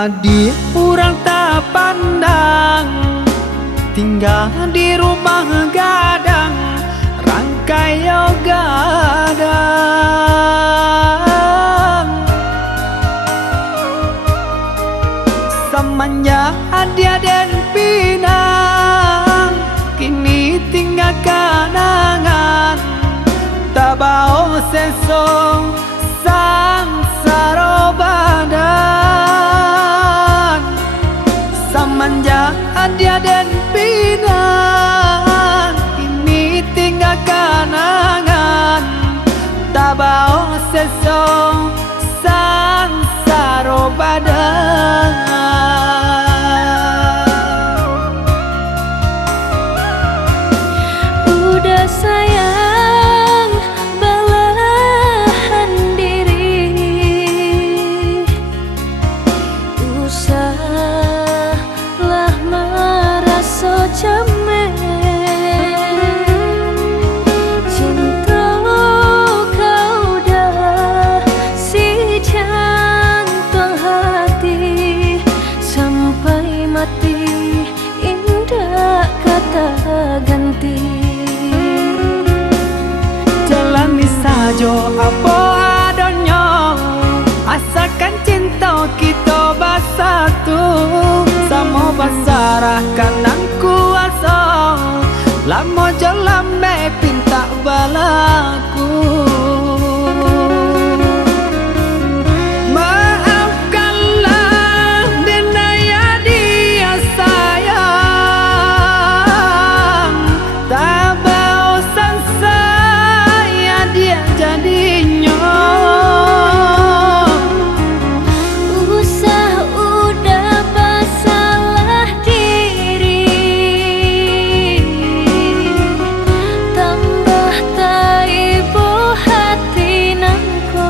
Tadi orang tak pandang, tinggal di rumah gadang, rangkai gadang. Semenjak dia dan pinang, kini tinggal kenangan, tak bau sesong sang saro badan. Semenjak dia dan pinang, kini tinggal kenangan, tak bau sesong sang saro badan. Udah sayang, belahan diri, usahlah merasa cemen. Cinta kau dah si jantung hati, sampai mati indah kata ganti. Jalani sajo apa adanya, asalkan cinta kita bersatu. Sama basarahkan dan kuasa, lama jalan pinta balaku. Maafkanlah denaya dia sayang, tak bosan saya dia jadinya. Usah udah bersalah diri, tambah taibu hati nangko.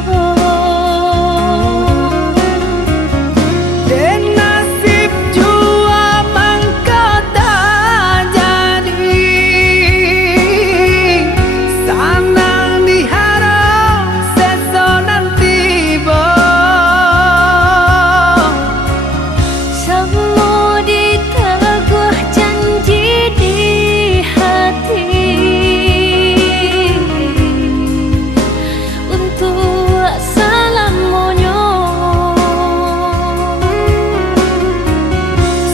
Dan nasib jua mangkota jadi, sanang diharap sesonan tiba. Semua diteguh janji di hati, untuk selamanya.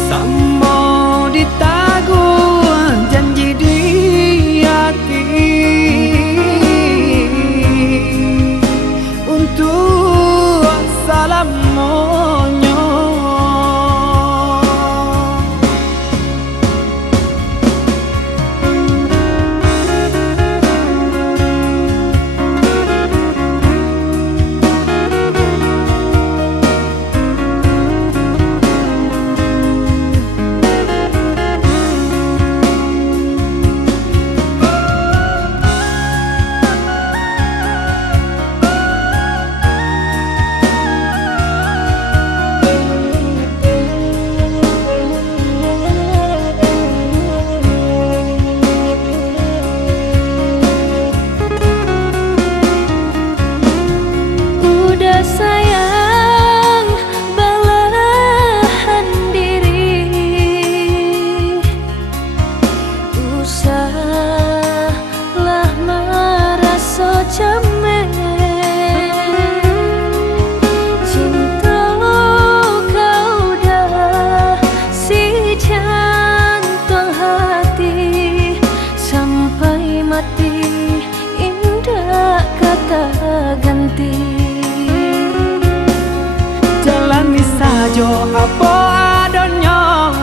Sama ditaguh janji di hati, untuk selamanya. Udah sayang, belahan diri, usahlah merasa cemen. Cinta kau dah si jantung hati, sampai mati indah kata ganti. Jalani sajo apa adanya,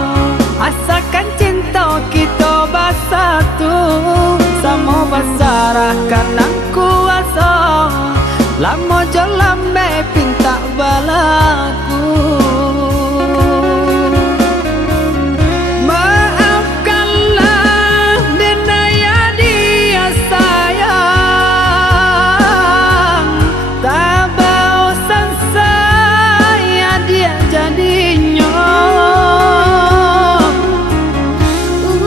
asalkan cinta kita bersatu. Sama basarahkan dan kuasa, lama jalan pinta balaku. Maafkanlah denaya dia sayang, tak bosan saya dia jadinya.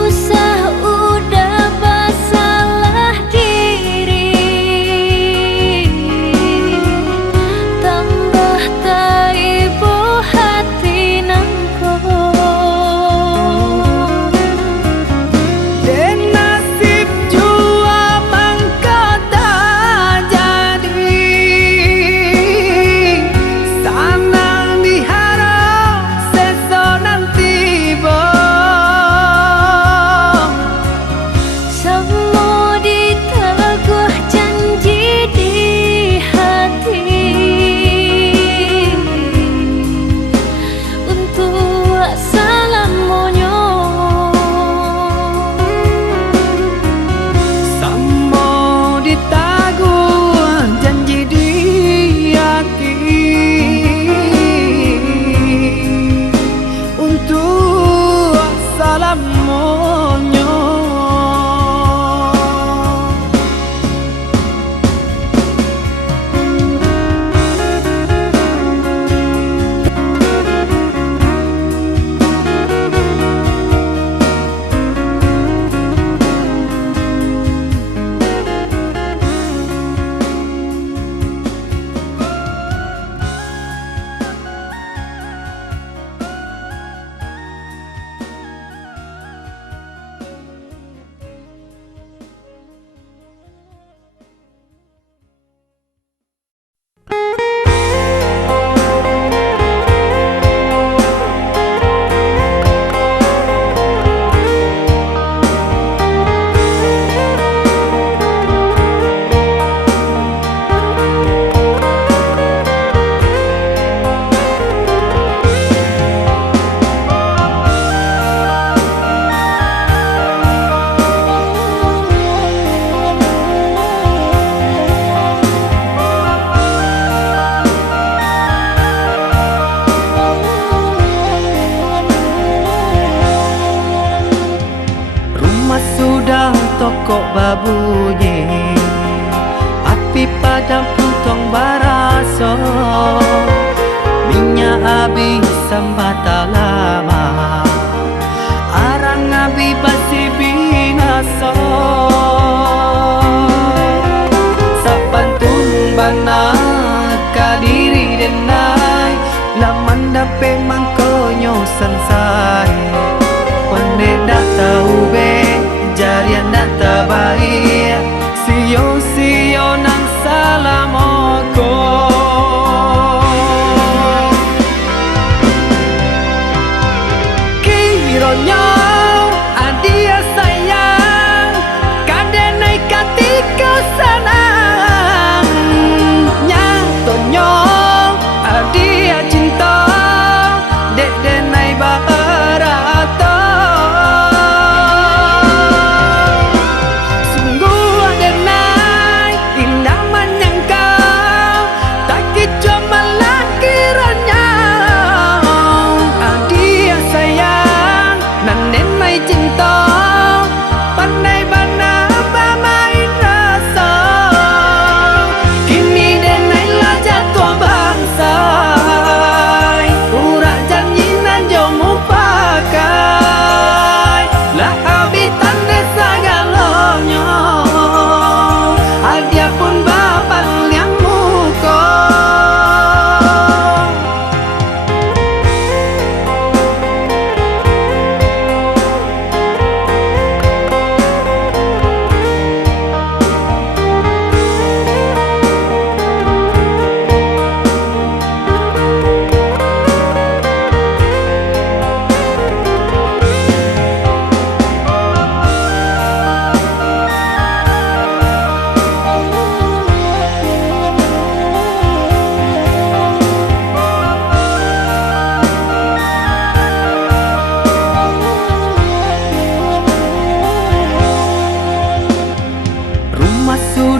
Usah udah bersalah diri,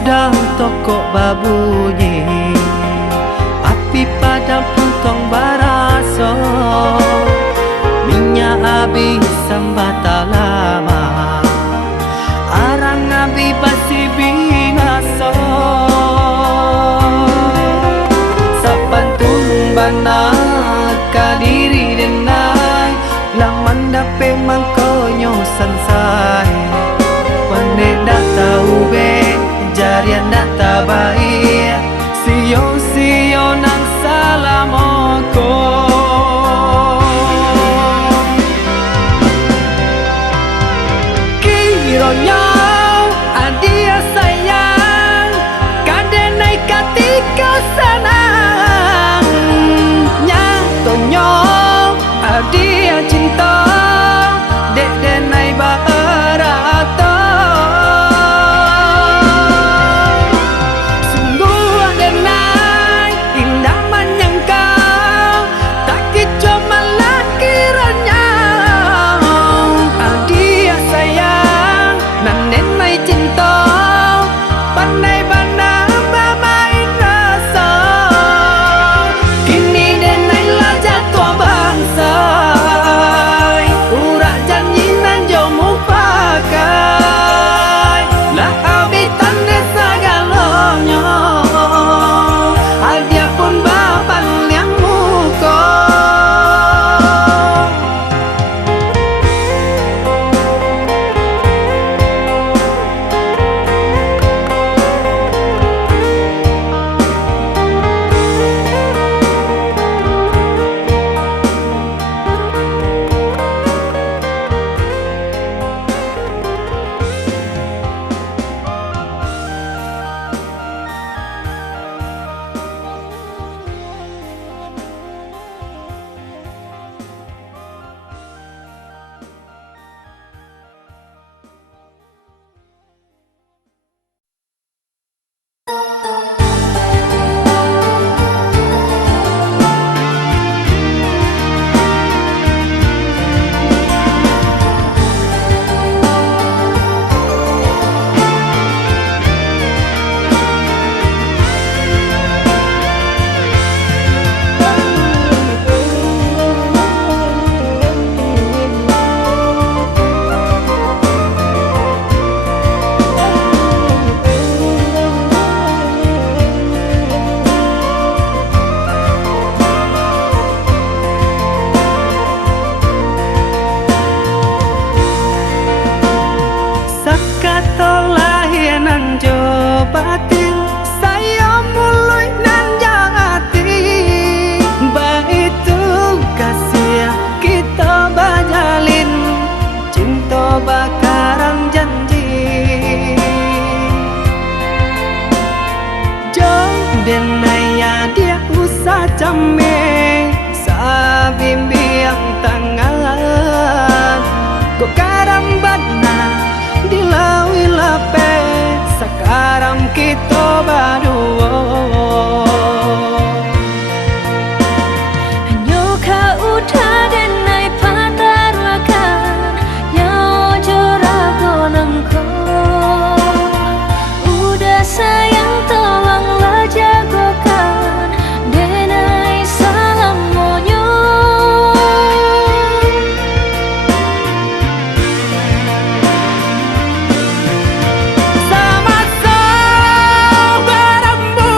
Sudah toko babunyi, api pada puntong baraso, minyak habis sambata lama, arang abi basi binaso. Sapantun bana kadiri denai, laman dape mangkonyo sansai, pane data ube jarian data baik, sio nang salamoko. Kironya adia sayang, kadenai katika senang, nyatonyo adia cinta, dek denai barato. Batin saya mulai nan jati, baitu kasih kita bajalin, cinta bakaran janji. Jauh denaya dia usah came, sabimbi yang tangan, kok karam badna dilawi lape. Sekarang kita berdua, hanya kau udah denai patarwakan, nyawa jorago nangko. Udah sayang tolonglah jagokan, denai salam monyo. sama so berembun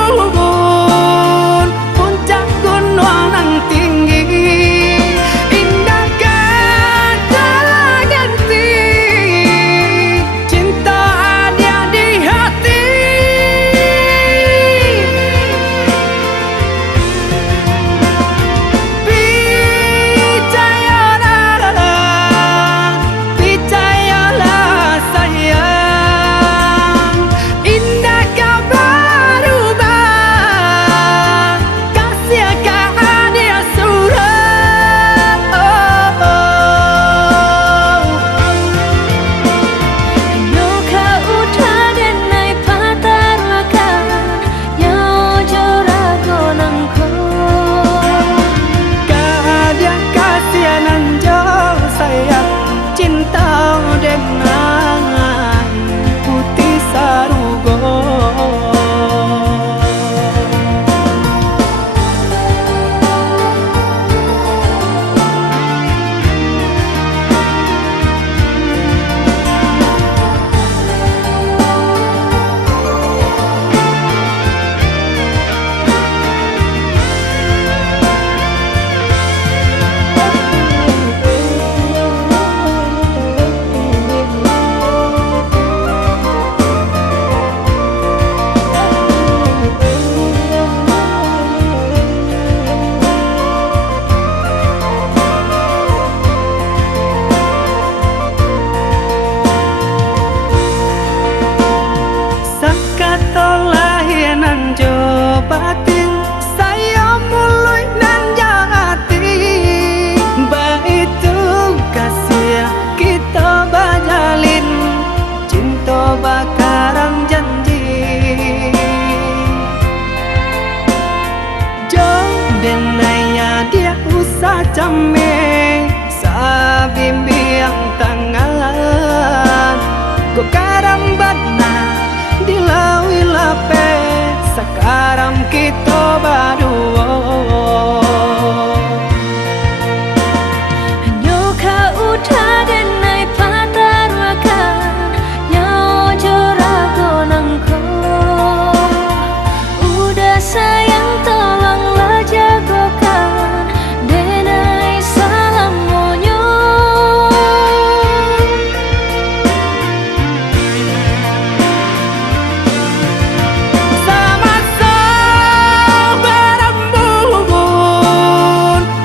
haram kita berdua. Hanya kau dan naik pataruakan nyawa jorago nangko. Udah sayang tolonglah jagokan denai salam monyo. Sama-sama berembun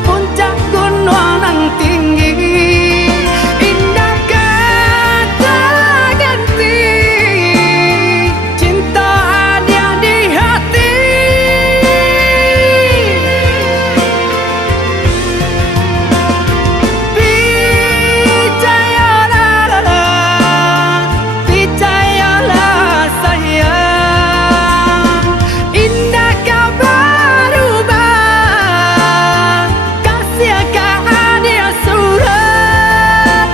puncak gunung nan tinggi, indah kata ganti cinta ada di hati. Percayalah sayang, indah kau berubah, kasih kau dia surat.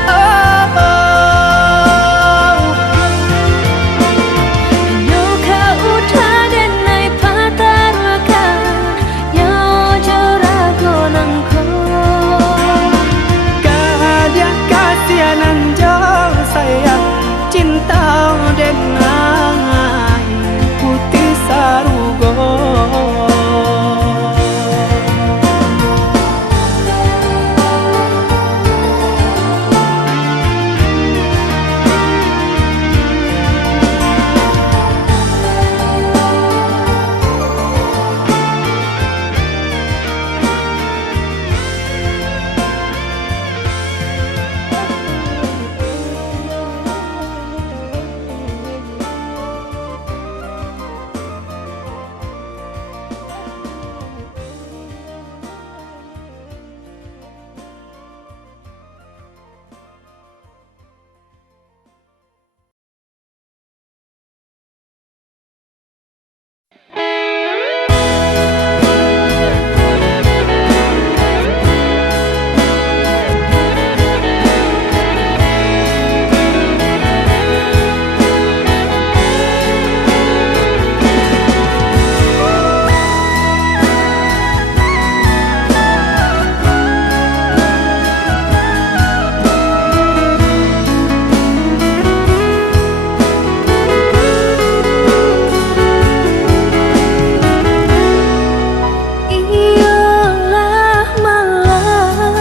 Hanya kau dan naik pataruakan nyawa jorago nangko. Dia kasihanan jauh sayang, cinta denai putih sarugo. Iyalah malam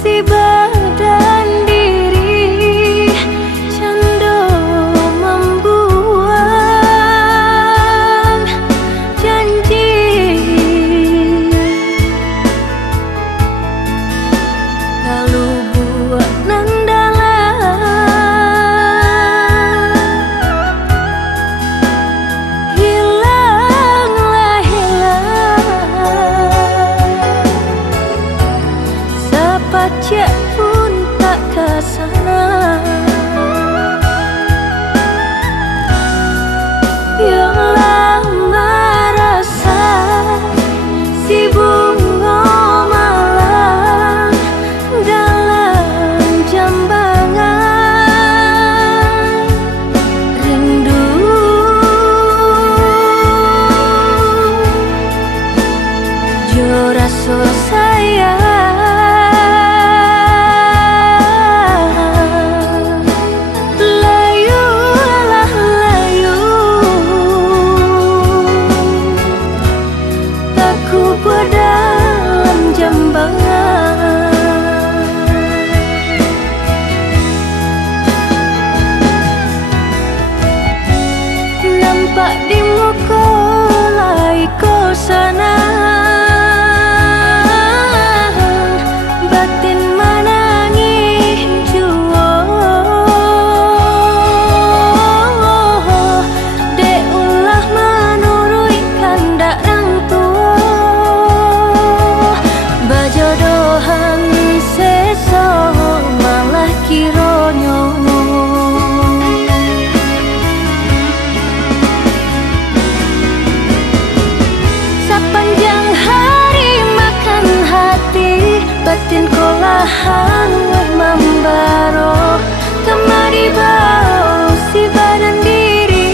si badan diri cando membuang janji. Lalu buat nandalan hilanglah sepacak pun tak kesana. Yang lama rasa si bunga malam dalam jambangan rindu. Jo rasa sayang layulah layu, aku dalam jambangan. Nampak di muka lai kau sana, batin menangis jua. Dek ulah menurut kandak orang tua, bajodohan seso malah kironyo. Sepanjang hari makan hati, batin kolahan membaro kemari bau si badan diri.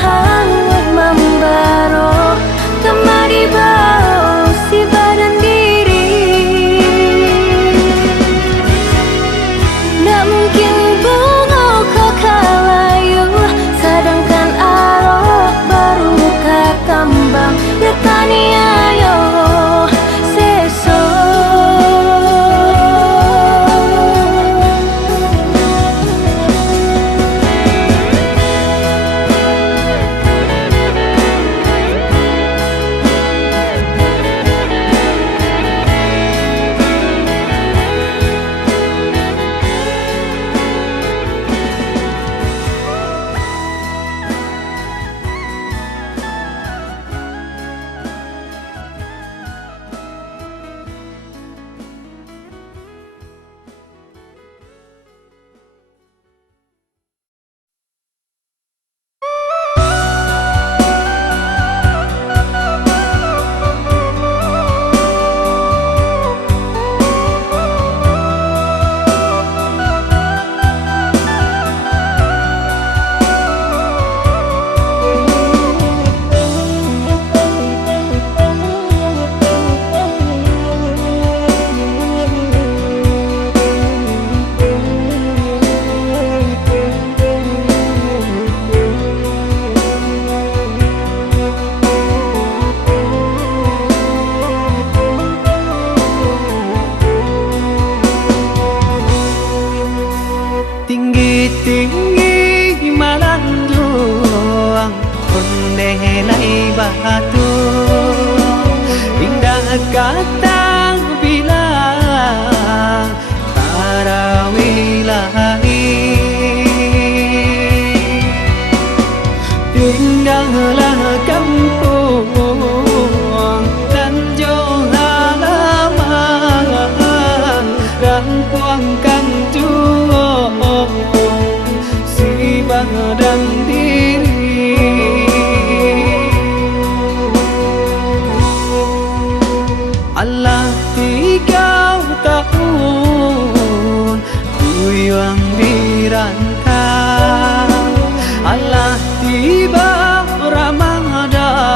hangat membaro kemari bau si badan diri. Nggak mungkin bunga kau kalayu, sedangkan arok baru kakambang getani ayo seso. Tinggi-tinggi malanjung Kondelai batu Indah kata bilang Tarawilahi Tinggallah kampung Tanjung halaman Rampuang Kanjung si badan diri. Allah 3 tahun Kuyang dirantau Allah tiba Ramadan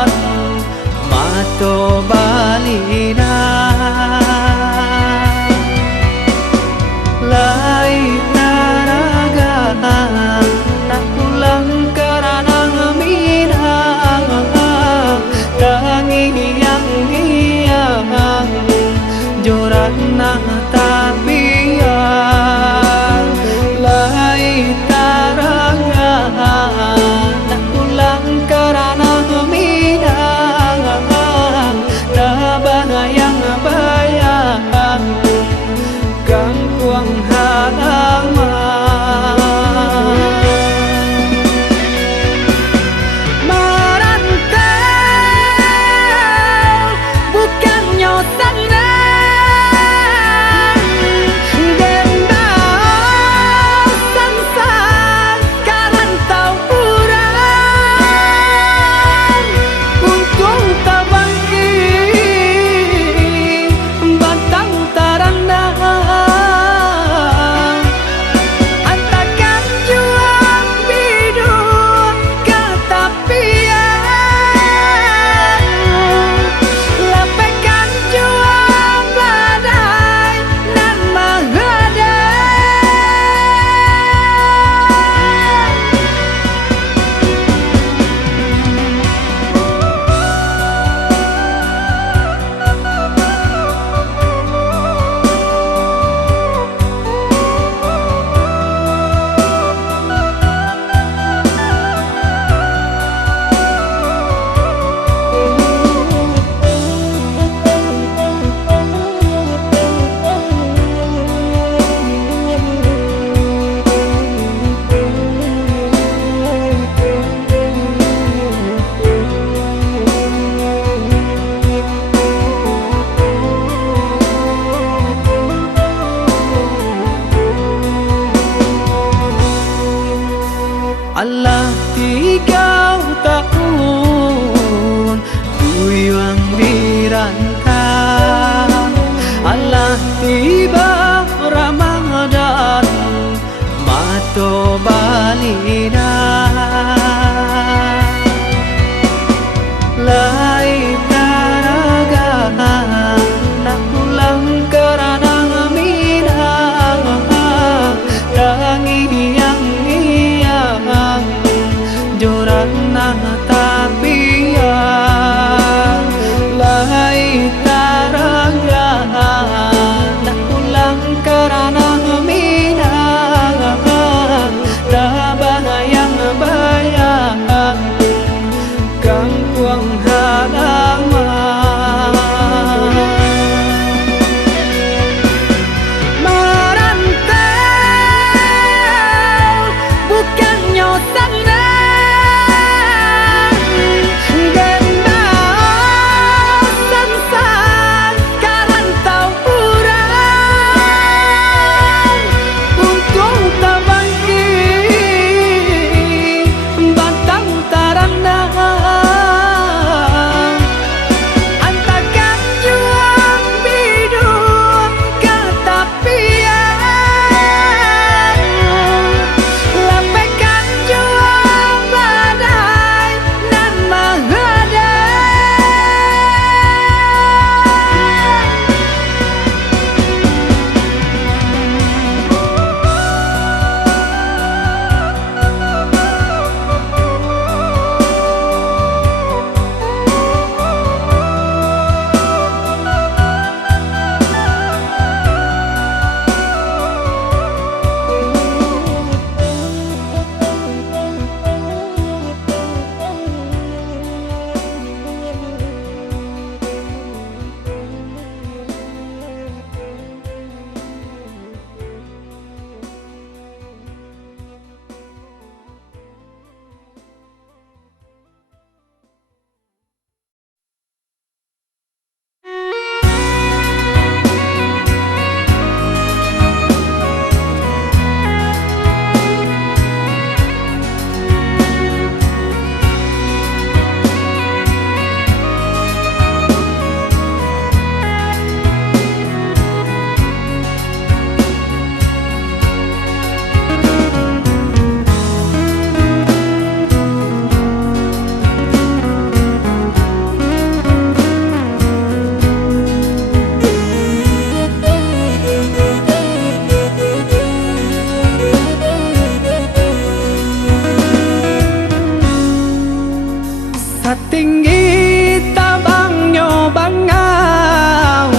Satinggi tabangnya bangau,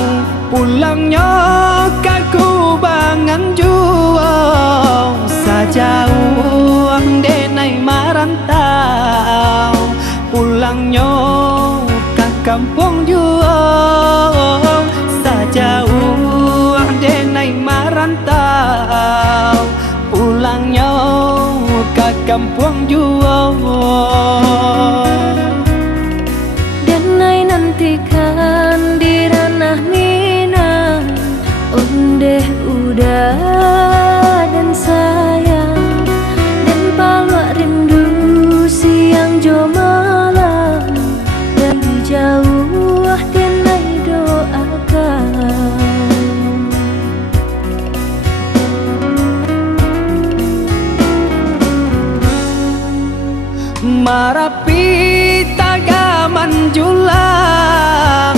pulangnya kaku bangan jual, sajauh denai marantau, pulangnya ke kampung jual, sajauh denai marantau, pulangnya ke kampung jual. Denai nantikan di ranah Minang, ondeh udah dan sayang, dan palak rindu siang jo malam, dari jauh denai doakan. Marapi tagaman julang,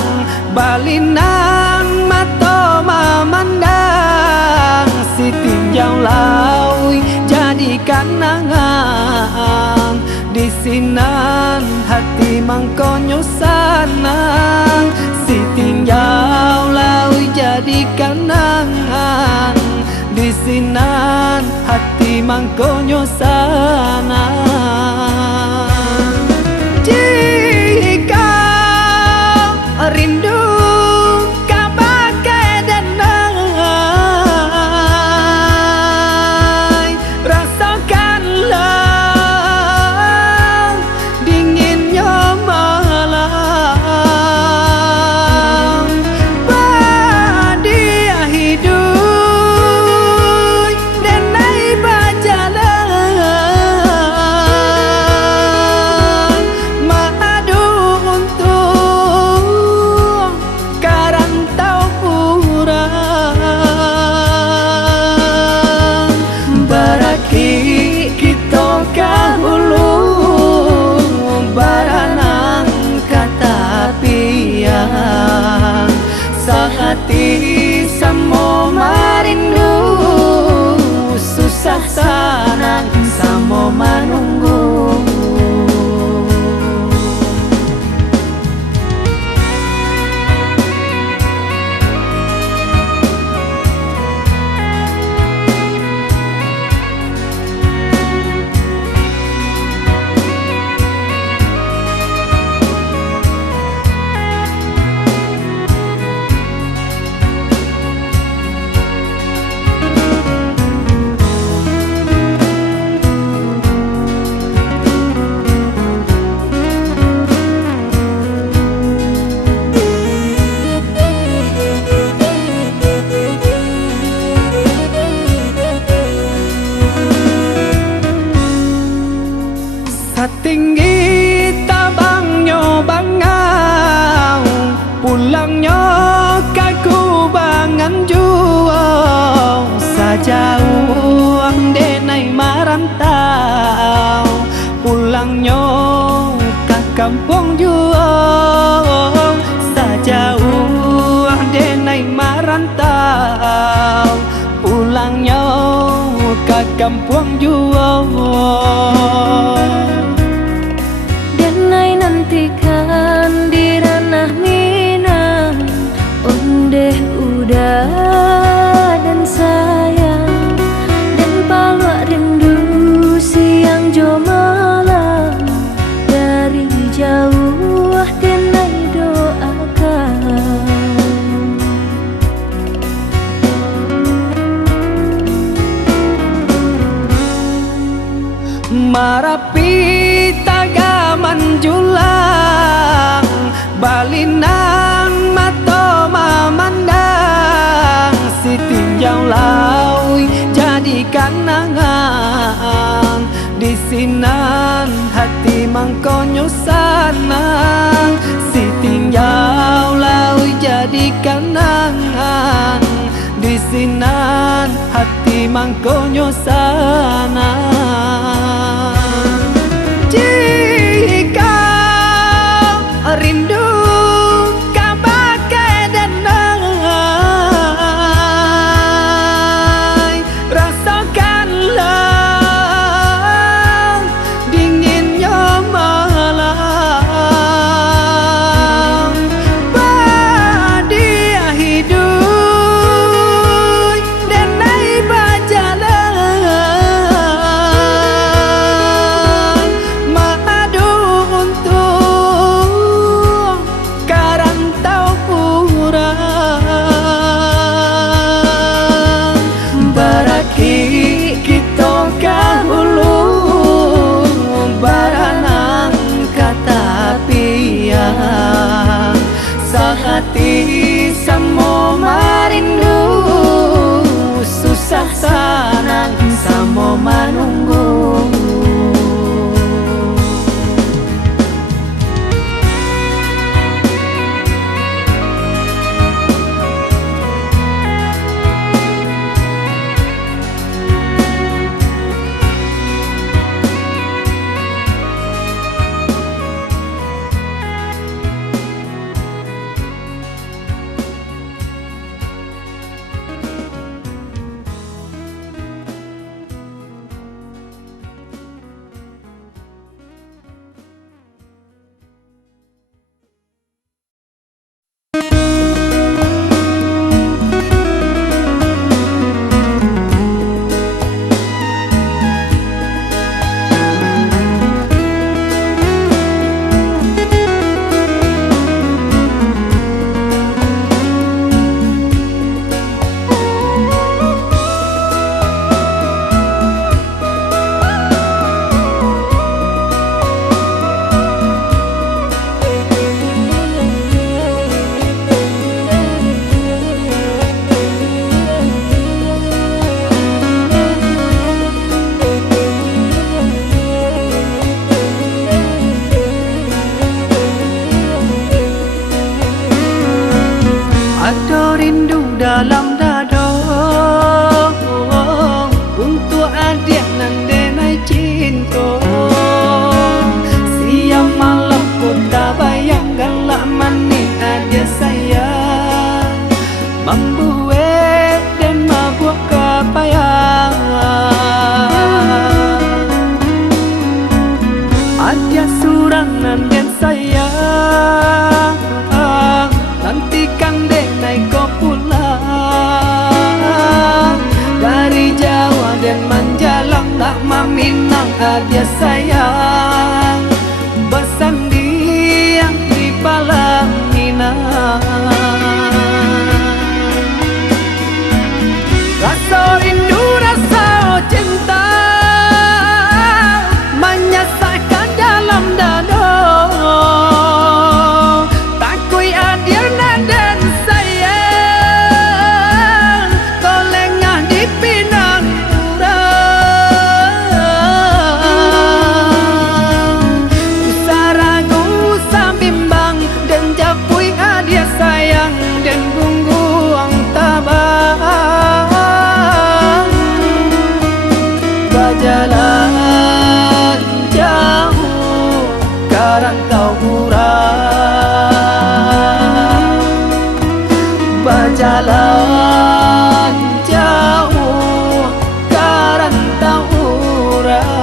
balinan mato mamandang, si tinjau laui jadi kanangan, di sinan hati mangkonyo sanang, si tinjau laui jadi kanangan, di sinan hati mangkonyo sanang. Jika rindu kabagai denai, rasakanlah dinginnya malam, badia hidup denai bajalan, madu untuk karantau kurang, baraki kita kahulu baranang kata piang, sehati samo marindu, susah sanang samo manunggu. Satinggi tabangnya bangau, pulangnya kaku bangan jual, sajauh denai marantau, pulangnya ke kampung jual, sajauh denai marantau, pulangnya ke kampung jual. Denai nantikan di ranah Minang, ondeh udah dan sayang, dan palak rindu siang jo malam, dari jauh denai doakan. Marapi tagaman julang, balinan mato mamandang, si tinjau laui jadi kanangan, di sinan hati mangkonyo sanang, si tinjau laui jadi kanangan, di sinan hati mangkonyo sanang. Jika rindu kabagai denai, rasakanlah dinginnya malam, hati samo marindu, susah senang samo menunggu. Ada rindu dalam dada untuk adik nan denai cinta. Siang malam ku tak bayang galak manis adik sayang, membuat dan mabuk kepayang. Adik surang nan den sayang, nantikan dek naik kau pulang dari Jawa dan menjalang tak meminang adik sayang, bersendiang di Palang Minang. Rasa rindu rasa cinta menyesakkan dalam dada. Jalan jauh karantau urang, berjalan jauh karantau urang.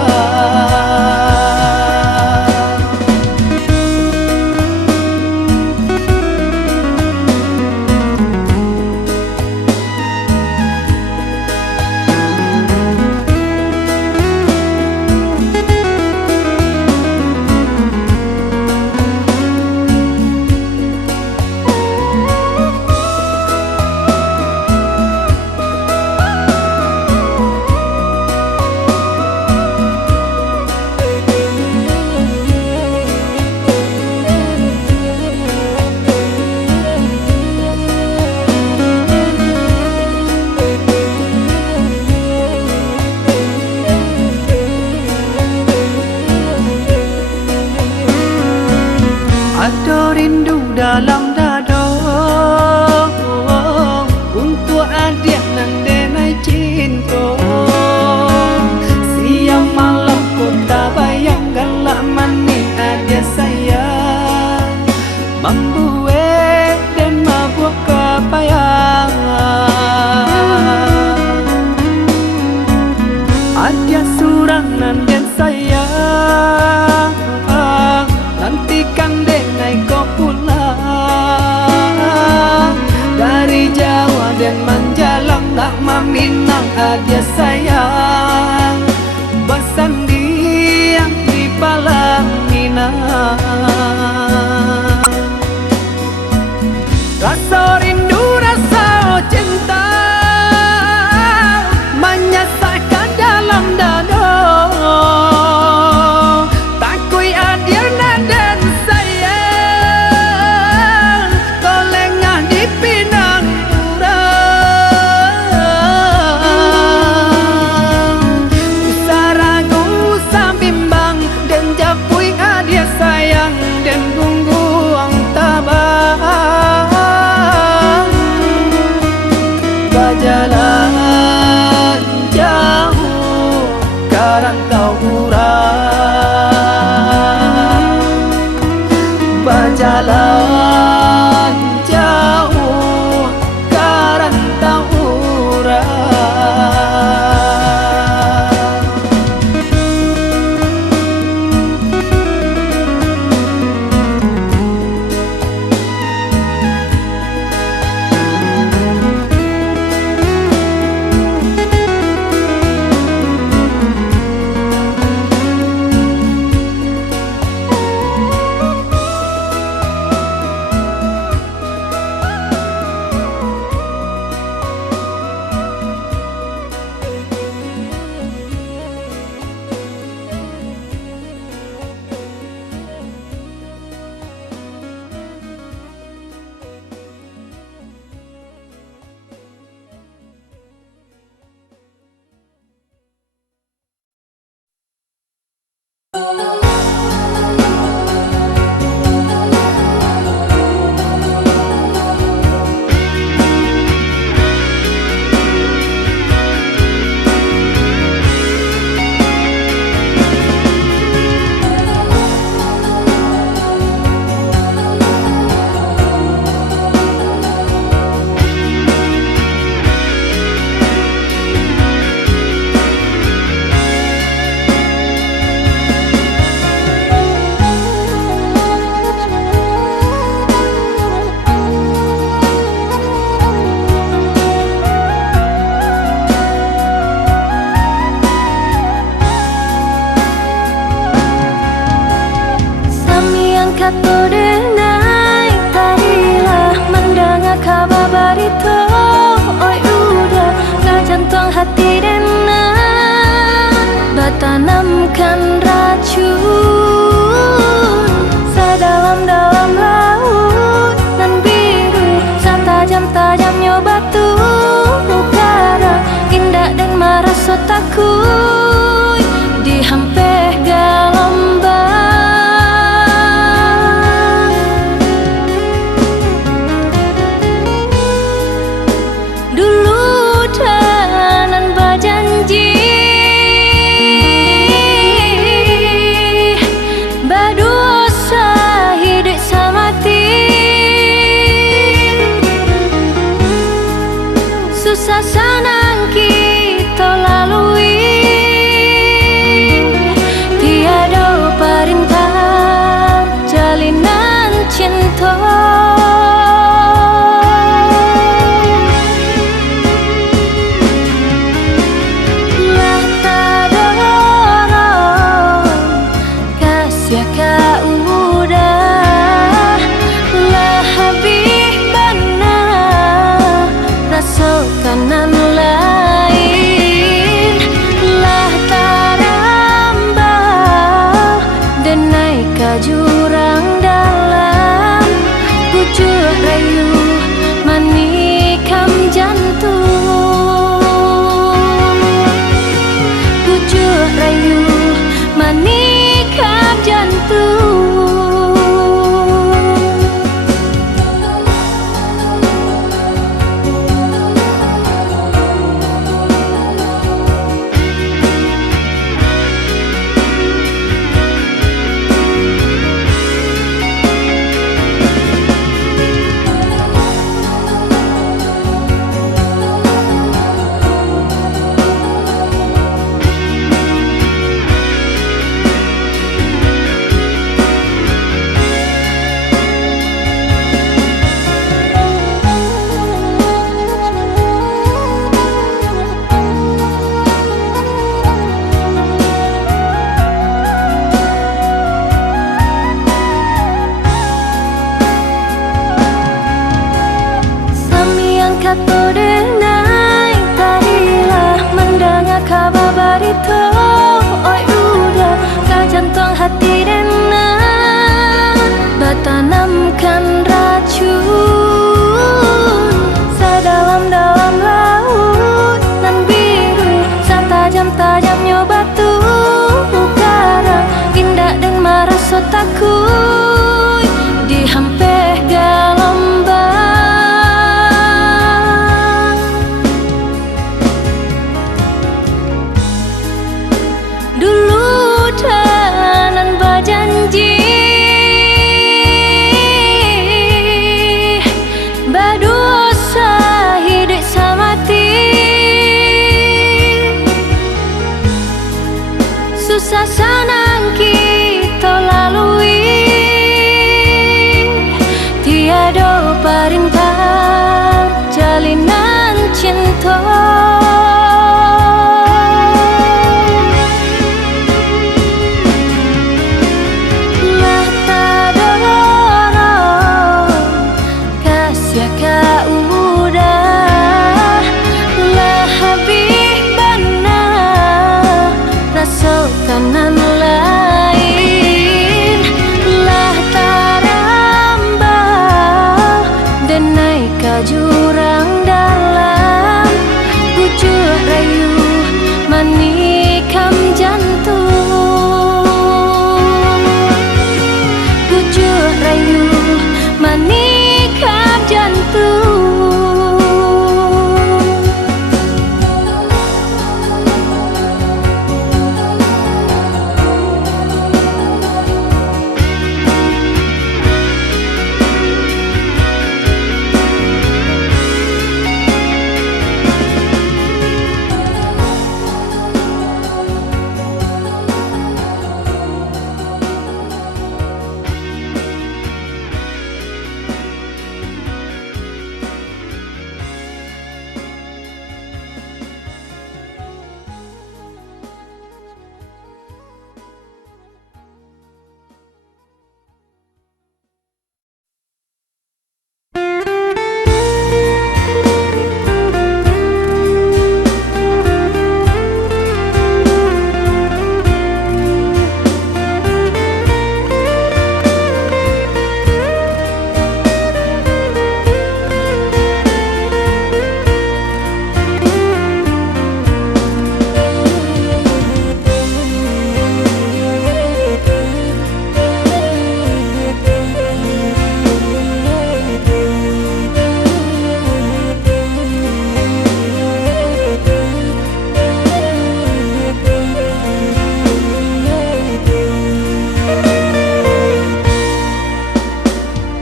Ada rindu dalam dada untuk adik nan denai cinta. Siang malam ku tak bayang galak manis adik sayang, membuat dan mabuk kepayang. Adik surang nan den sayang, nantikan dek naik kau pulang dari Jawa dan menjalang tak meminang adik sayang, bersendiang di Palang Minang. Rasa rindu rasa cinta menyesakkan dalam dada. Takui adik nan den sayang, koleng jalan jauh karantau urang. Kato denai tadilah mendengar kabar barito. Oi udah gak jantung hati denai bertanamkan racun sedalam-dalam laut nan biru setajam-tajamnya batu ukara indah dan merasa takut dihampeh gelombang. Susah senang kita lalui, tiada perintah jalinan cinta. Lah tak ada orang kasih kau udah lah habis benar rasa kanan lain lah tarambah denai ke jurang dalam pucuk rayu manikam jantung, pucuk rayu manikam jantung.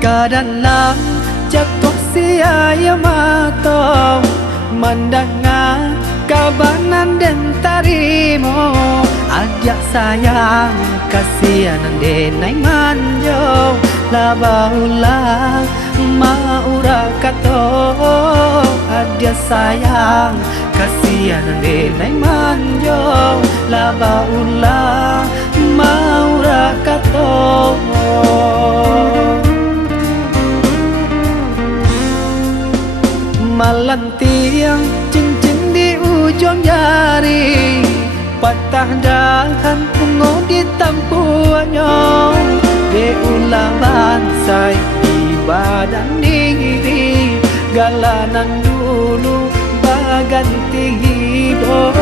Kadang jatuh sia mata mendengar kabanan dan tarimo. Ajak sayang kasihan denai manjo labaulah maura kato. Ajak sayang kasihan denai manjo labaulah maura kato. Malantiang cincin di ujung jari, patah dahan bungo di tampuannya. Di ulaman say di badan diri, galanan dulu baganti hibo.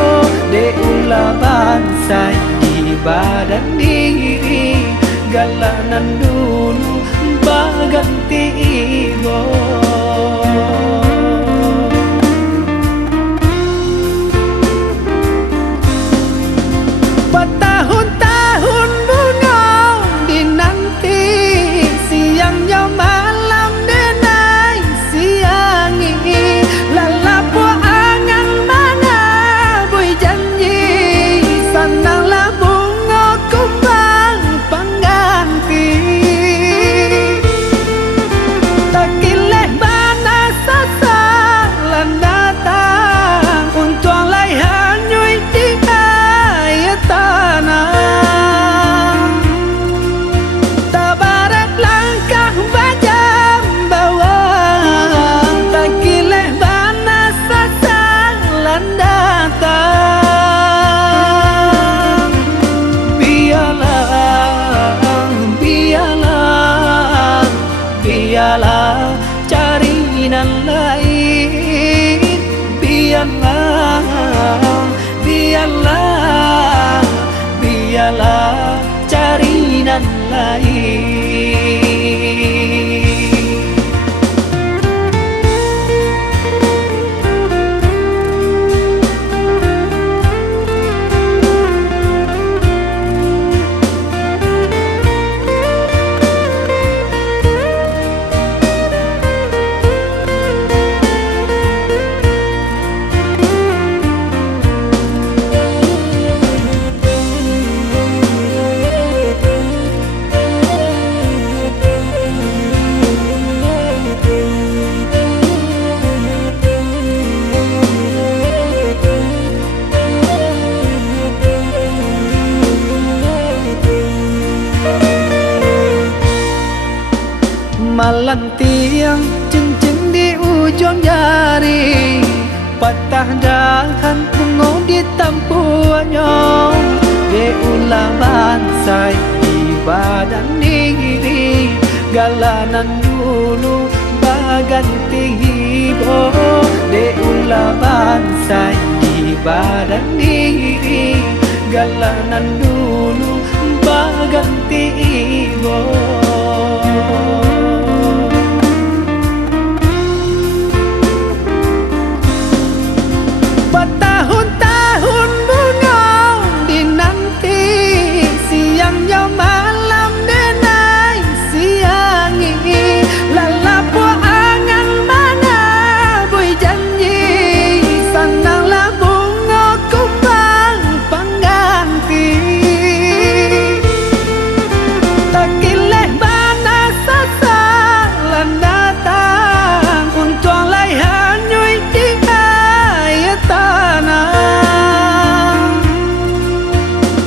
Di ulaman say di badan diri, galanan dulu baganti hibo. Bertahun-tahun bunga dinanti, siangnya malam denai siangi. Lalapu angan mana bui janji, sananglah bunga kumbang pengganti. Tak kileh mana sasa landatang, untuang lai hanyui di tanah. Tabarak langkah bajam bawang, tak kileh bana sasang landatang. Biarlah, biarlah, biarlah cari nan lain. Biarlah, biarlah, biarlah cari nan lain. Malantiang cincin di ujung jari, patah dahan bungo di tampuannya. Di ulaman say di badan diri, galanan dulu baganti hibo. Di ulaman say di badan diri, galanan dulu baganti hibo. Bertahun-tahun bunga dinanti, siangnya malam denai siangi. Lalapu angan mana bui janji, sananglah bunga kumbang pengganti. Tak kileh bana sasa landatang, untuang lai hanyui di tanah.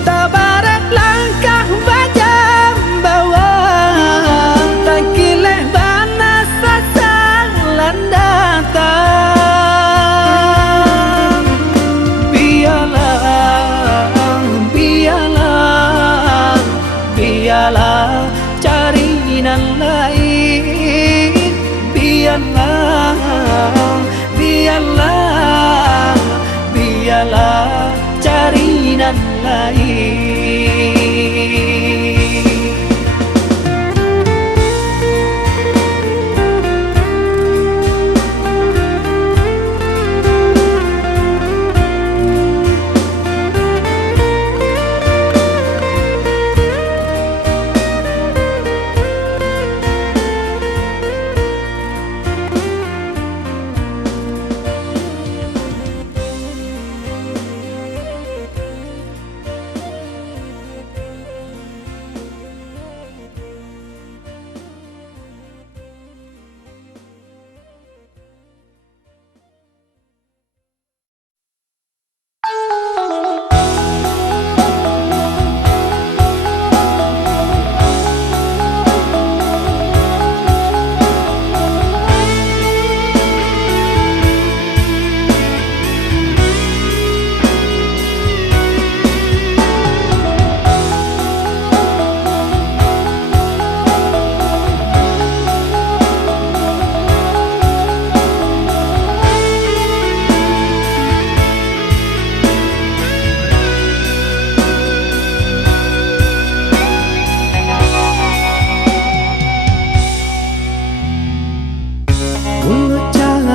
Tabarak langkah bajam bawang, tak kileh bana sasang landatang. Biarlah, biarlah, biarlah cari nan lain. Biarlah, biarlah, biarlah cari nan lain.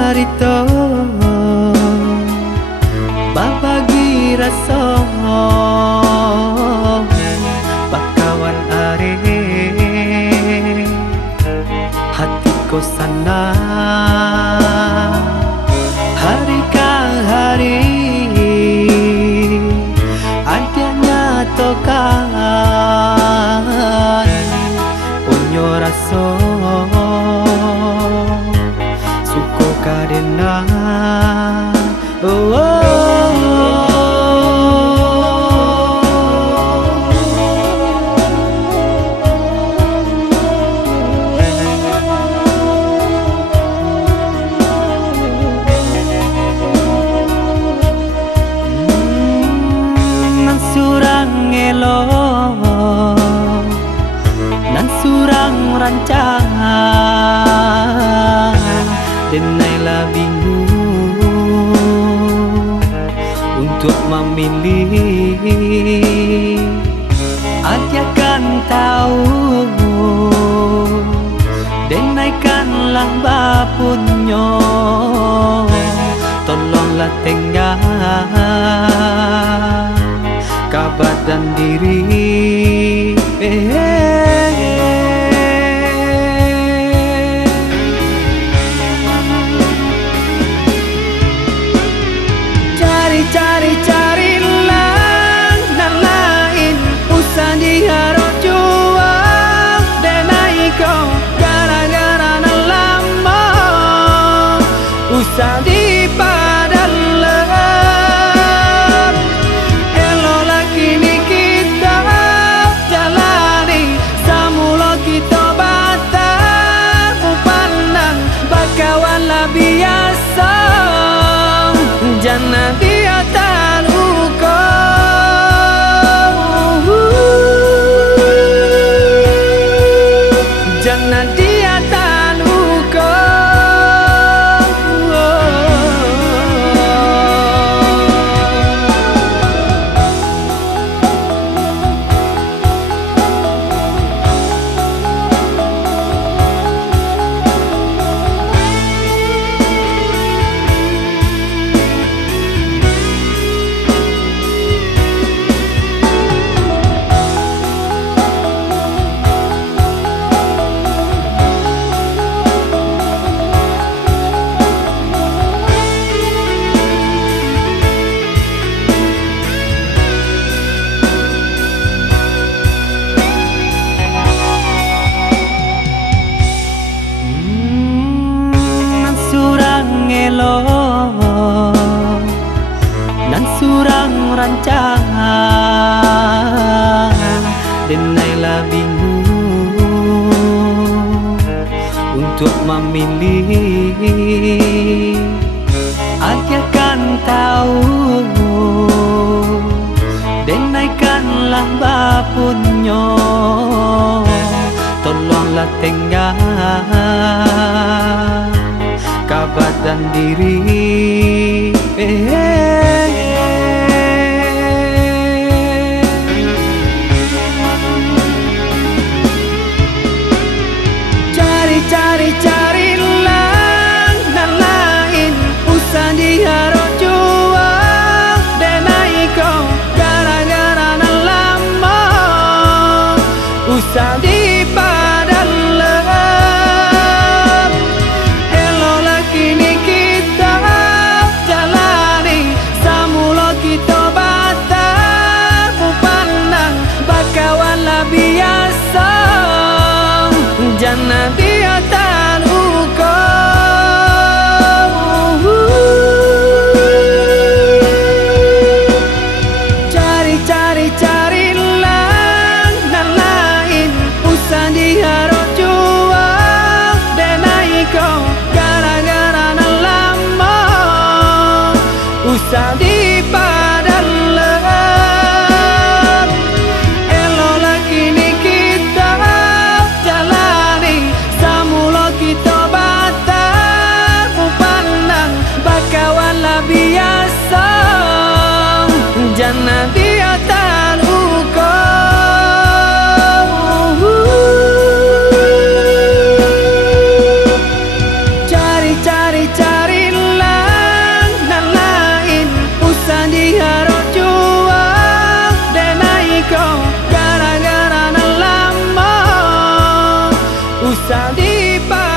carito babagi rasa bakawan are hatiku sana hari ke hari adanya tokan punyo rasa suko kadena surang elo nan surang rancangan denailah bingung untuk memilih dia kan tahu denaikanlah bapunyo tolonglah tengah kabar dan diri carilah nan lain usah diharap jual denai kau gara-gara nan lama usah dipadal elo lagi ni kita jalani samula kita batang pandang bakawan lah biasa jangan dia tak luka jangan dia tak luka nan surang rancangan denailah bingung untuk memilih dia kan tahu denaikanlah bapunyo tolonglah tengah kabar dan diri carilah nan lain usah diharap jual denai kau gara-gara nan lama usah dipadal elo lagi ni kita jalani samula kita batang pandang bakawan lah biasa jangan dia tak luka carilah nan lain usah diharap jual denai kau gara-gara nan lama usah dipadal elo lagi ni kita jalani tinggal di